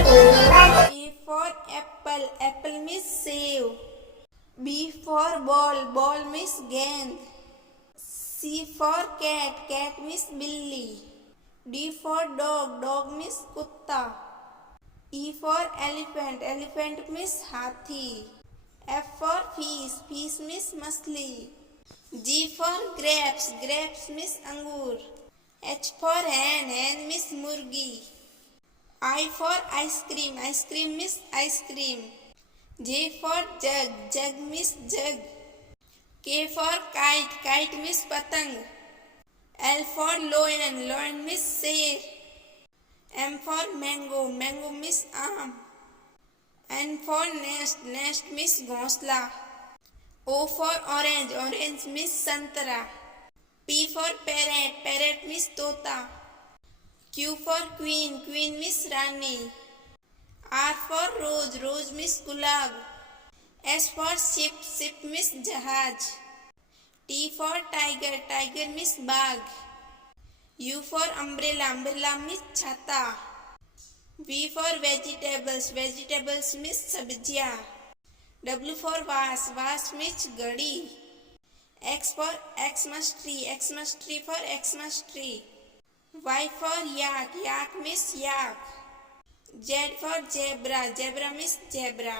A for apple, apple means save. B for ball, ball means gend. C for cat, cat means billy. D for dog, dog means kutta. E for elephant, elephant means hathi. F for fish, fish means machli. G for grapes, grapes means angur. H for hen, hen means murgi. I for ice cream means ice cream. J for jug, jug means jug. K for kite, kite means patang. L for lion, lion means sher. M for mango, mango means aam. N for nest, nest means ghonsla. O for orange, orange means santara. P for parrot, parrot means tota. Q for queen, queen means rani. R for rose, rose means gulab. S for ship, ship means jahaj. T for tiger, tiger means bagh. U for umbrella, umbrella means chhata. V for vegetables, vegetables means sabjiya. W for vase, vase means gadi. X for Xmas tree for Xmas tree. Y for yak, yak means yak. Z for zebra, zebra means zebra.